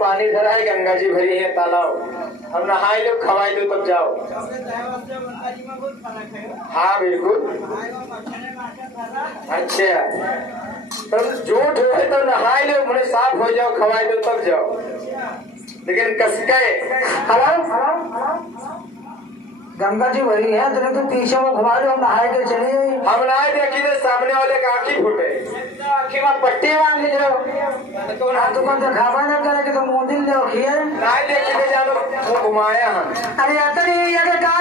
पानी भरा है, गंगा जी भरी है तालाब, हम नहाए लो खवाए लो तब जाओ। हाँ बिल्कुल। अच्छा तब झूठ हो तो नहाए लो, मुझे साफ हो जाओ, खवाए लो तब जाओ, लेकिन कसके गंगा जी भरी है तेरे तो पीछे वो घुमा लो, हम नहाए के चले जाए। हम नहाए देखी तो सामने वाले का आँखी फूटे, आँखी में पट्टी बांध ली जाओ, तुम दिखावा न करे कि तुम मोदी ले नहाए देखी जानो वो घुमाया हम। अरे अतरी ये का